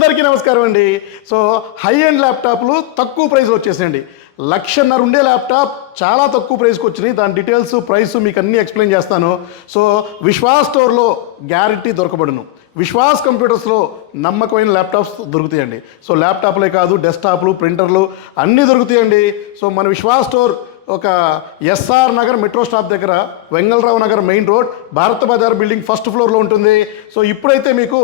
అందరికీ నమస్కారం అండి. సో హై ఎండ్ ల్యాప్టాప్లు తక్కువ ప్రైస్లో వచ్చేసాయండి. 1,50,000 ఉండే ల్యాప్టాప్ చాలా తక్కువ ప్రైస్కి వచ్చినాయి. దాని డీటెయిల్స్ ప్రైస్ మీకు అన్నీ ఎక్స్ప్లెయిన్ చేస్తాను. సో విశ్వాస్ స్టోర్లో గ్యారంటీ దొరకబడును. విశ్వాస్ కంప్యూటర్స్లో నమ్మకమైన ల్యాప్టాప్స్ దొరుకుతాయండి. సో ల్యాప్టాప్లే కాదు, డెస్క్టాప్లు, ప్రింటర్లు అన్నీ దొరుకుతాయండి. సో మన విశ్వాస్ స్టోర్ ఒక ఎస్ఆర్ నగర్ మెట్రో స్టాప్ దగ్గర, వెంగళరావు నగర్ మెయిన్ రోడ్, భారత బజార్ బిల్డింగ్ ఫస్ట్ ఫ్లోర్లో ఉంటుంది. సో ఇప్పుడైతే మీకు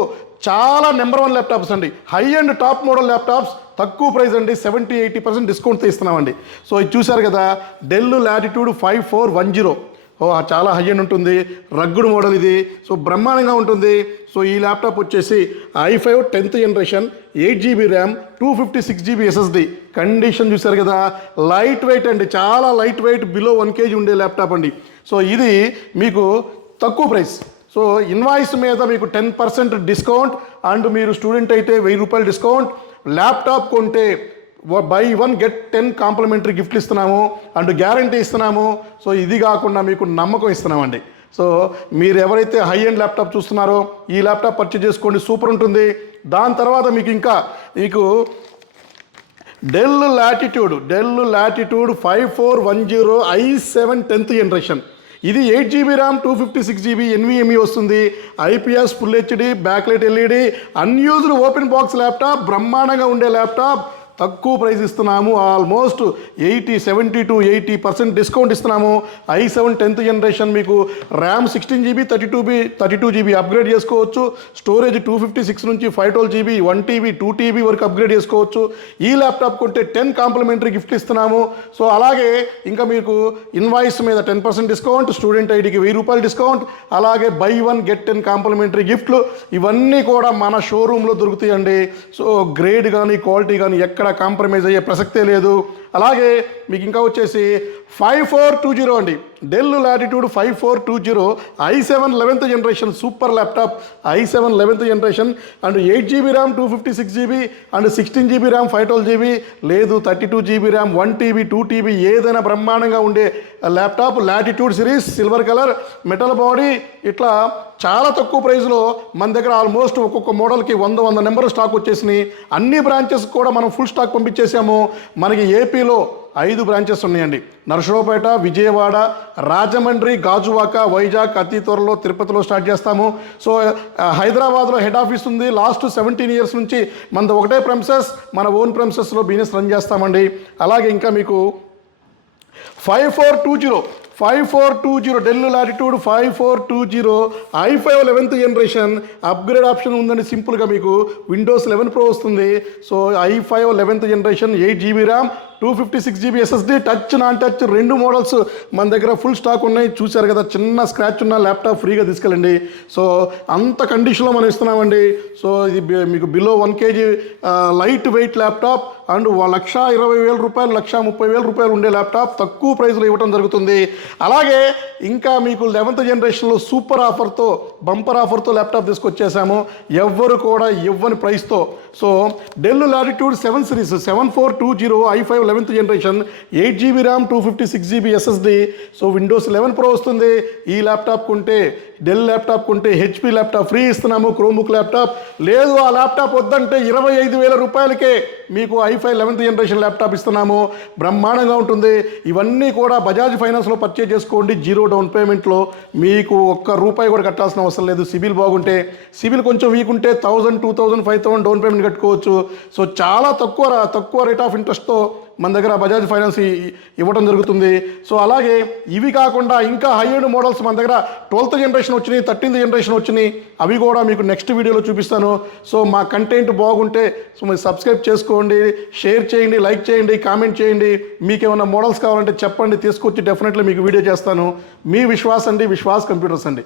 చాలా నెంబర్ 1 ల్యాప్టాప్స్ అండి, high and top model laptops తక్కువ ప్రైస్ అండి, 70-80% డిస్కౌంట్తో ఇస్తున్నామండి. సో ఇది చూశారు కదా, డెల్ లాటిట్యూడ్ 5410. చాలా హై అండ్ ఉంటుంది, రగ్గుడు మోడల్ ఇది. సో బ్రహ్మాండంగా ఉంటుంది. సో ఈ ల్యాప్టాప్ వచ్చేసి i5 10th generation, 8GB RAM, 256GB SSD. Condition చూశారు కదా, లైట్ వెయిట్ అండి, చాలా లైట్ వెయిట్, బిలో 1 kg ఉండే ల్యాప్టాప్ అండి. సో ఇది మీకు తక్కువ ప్రైస్. సో ఇన్వాయిస్ మీద మీకు 10% డిస్కౌంట్, అండ్ మీరు స్టూడెంట్ అయితే 1000 రూపాయలు డిస్కౌంట్. ల్యాప్టాప్ కొంటే బై 1 get 10 కాంప్లిమెంటరీ గిఫ్ట్లు ఇస్తున్నాము, అండ్ గ్యారంటీ ఇస్తున్నాము. సో ఇది కాకుండా మీకు నమ్మకం ఇస్తున్నామండి. సో మీరు ఎవరైతే హై ఎండ్ ల్యాప్టాప్ చూస్తున్నారో ఈ ల్యాప్టాప్ పర్చేజ్ చేసుకోండి, సూపర్ ఉంటుంది. దాని తర్వాత మీకు del latitude 5410 i7 10th generation. ఇది 8GB ర్యామ్, 256GB NVMe వస్తుంది. IPS full HD, backlight LED, unused open box laptop, బ్రహ్మాండంగా ఉండే ల్యాప్టాప్. తక్కువ ప్రైస్ ఇస్తున్నాము, ఆల్మోస్ట్ 70-80% డిస్కౌంట్ ఇస్తున్నాము. i7 10th జనరేషన్ మీకు ర్యామ్ 16GB, 32GB అప్గ్రేడ్ చేసుకోవచ్చు. స్టోరేజ్ 256 నుంచి 512GB, 1TB, 2TB వరకు అప్గ్రేడ్ చేసుకోవచ్చు. ఈ ల్యాప్టాప్ కొంటే 10 కాంప్లిమెంటరీ గిఫ్ట్ ఇస్తున్నాము. సో అలాగే ఇంకా మీకు ఇన్వాయిస్ మీద 10% డిస్కౌంట్, స్టూడెంట్ ఐడికి 1000 రూపాయలు డిస్కౌంట్, అలాగే బై 1 get 10 కాంప్లిమెంటరీ గిఫ్ట్లు. ఇవన్నీ కూడా మన షోరూంలో దొరుకుతాయండి. సో గ్రేడ్ కానీ క్వాలిటీ కానీ ఎక్కడ కాంప్రమైజ్ అయ్యే ప్రసక్తే లేదు. అలాగే మీకు ఇంకా వచ్చేసి 5420 అండి, del latitude 5420, i7 11th generation super laptop. i7 11th generation and 8GB RAM, 256GB and 16GB RAM, 512GB లేదు, 32GB ర్యామ్, 1TB, 2TB ఏదైనా బ్రహ్మాండంగా ఉండే laptop. Latitude series, silver colour, metal body, ఇట్లా చాలా తక్కువ ప్రైస్లో మన దగ్గర ఆల్మోస్ట్ ఒక్కొక్క మోడల్కి 100 నెంబర్ స్టాక్ వచ్చేసినాయి. అన్ని బ్రాంచెస్ కూడా మనం ఫుల్ స్టాక్ పంపించేసాము. మనకి ఏపీలో 5 బ్రాంచెస్ ఉన్నాయండి. నరసరావుపేట, విజయవాడ, రాజమండ్రి, గాజువాక, వైజాగ్, అతి త్వరలో తిరుపతిలో స్టార్ట్ చేస్తాము. సో హైదరాబాద్లో హెడ్ ఆఫీస్ ఉంది. లాస్ట్ 17 years నుంచి మనది ఒకటే ప్రెమిసెస్, మన ఓన్ ప్రెమిసెస్లో బిజినెస్ రన్ చేస్తామండి. అలాగే ఇంకా మీకు 5420 del latitude 5420, i5 11th generation upgrade option ఉందండి. సింపుల్గా మీకు విండోస్ 11 Pro వస్తుంది. So i5 11th generation, 8GB RAM, 256GB SSD, touch non touch 2 models మన దగ్గర ఫుల్ స్టాక్ ఉన్నాయి. చూశారు కదా, చిన్న స్క్రాచ్ ఉన్న ల్యాప్టాప్ ఫ్రీగా తీసుకెళ్ళండి. సో అంత కండిషన్లో మనం ఇస్తున్నామండి. సో ఇది మీకు below 1 kg light weight laptop, and 1,20,000 రూపాయలు, 1,30,000 రూపాయలు ఉండే ల్యాప్టాప్ తక్కువ ప్రైస్లో ఇవ్వడం జరుగుతుంది. అలాగే ఇంకా మీకు 11th జనరేషన్లో సూపర్ ఆఫర్తో, బంపర్ ఆఫర్తో ల్యాప్టాప్ తీసుకొచ్చేసాము, ఎవ్వరు కూడా ఇవ్వని ప్రైస్తో. So Dell Latitude 7 series 7420, i5 11th generation, 8GB RAM, 256GB SSD. So Windows 11 Pro వస్తుంది. ఈ ల్యాప్టాప్ కొంటే, డెల్ ల్యాప్టాప్ కొంటే HP ల్యాప్టాప్ ఫ్రీ ఇస్తున్నాము, క్రోమ్బుక్ ల్యాప్టాప్ లేదు. ఆ ల్యాప్టాప్ వద్దంటే 25,000 రూపాయలకే మీకు i5 11th జనరేషన్ ల్యాప్టాప్ ఇస్తున్నాము. బ్రహ్మాండంగా ఉంటుంది. ఇవన్నీ కూడా బజాజ్ ఫైనాన్స్లో పర్చేజ్ చేసుకోండి, 0 డౌన్ పేమెంట్లో. మీకు ₹1 కూడా కట్టాల్సిన అవసరం లేదు. సిబిల్ బాగుంటే, సిబిల్ కొంచెం వీక్ ఉంటే 1000, 2000, 5000 డౌన్ పేమెంట్ కట్టుకోవచ్చు. సో చాలా తక్కువ రేట్ ఆఫ్ ఇంట్రెస్ట్తో మన దగ్గర బజాజ్ ఫైనాన్స్ ఇవ్వడం జరుగుతుంది. సో అలాగే ఇవి కాకుండా ఇంకా హై ఎండ్ మోడల్స్ మన దగ్గర 12th జనరేషన్ వచ్చినాయి, 13th జనరేషన్ వచ్చినాయి. అవి కూడా మీకు నెక్స్ట్ వీడియోలో చూపిస్తాను. సో మా కంటెంట్ బాగుంటే సో మీరు సబ్స్క్రైబ్ చేసుకోండి, షేర్ చేయండి, లైక్ చేయండి, కామెంట్ చేయండి. మీకు ఏమైనా మోడల్స్ కావాలంటే చెప్పండి, తీసుకొచ్చి డెఫినెట్లీ మీకు వీడియో చేస్తాను. మీ విశ్వాస్ అండి, విశ్వాస్ కంప్యూటర్స్ అండి.